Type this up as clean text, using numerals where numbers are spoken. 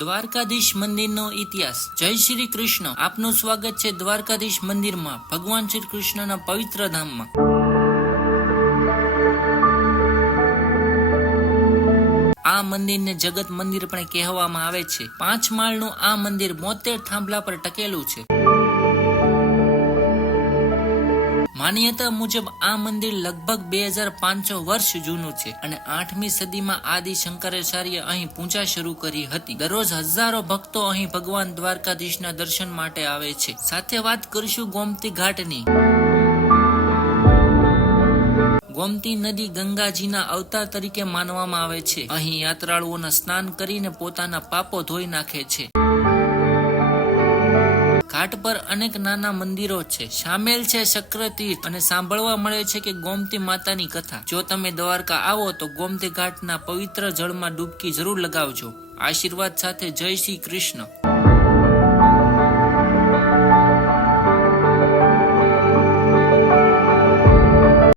દ્વારકાધીશ મંદિરનો ઇતિહાસ। જય શ્રી કૃષ્ણ। આપનું સ્વાગત છે દ્વારકાધીશ મંદિરમાં, ભગવાન શ્રી કૃષ્ણના પવિત્ર ધામમાં। આ મંદિરને જગત મંદિર પણ કહેવામાં આવે છે। 5 માળનું આ મંદિર 72 થાંભલા પર ટકેલું છે। માન્યતા મુજબ આ મંદિર લગભગ 2500 વર્ષ જૂનું છે અને 8મી સદીમાં આદિ શંકરાચાર્ય અહીં પૂજા શરૂ કરી હતી। દરરોજ હજારો ભક્તો અહીં ભગવાન દ્વારકાધીશના દર્શન માટે આવે છે। સાથે વાત કરીશું ગોમતી ઘાટની। ગોમતી નદી ગંગાજીના અવતાર તરીકે માનવામાં આવે છે। અહીં યાત્રાળુઓના સ્નાન કરીને પોતાના પાપો ધોઈ નાખે છે। ઘાટ પર અનેક નાના મંદિરો છે, સામેલ છે શક્રતીર્થ અને સાંભળવા મળે છે કે ગોમતી માતાની કથા। જો તમે દ્વારકા આવો તો ગોમતી ઘાટના પવિત્ર જળમાં ડૂબકી જરૂર લગાવજો। આશીર્વાદ સાથે જય શ્રી કૃષ્ણ।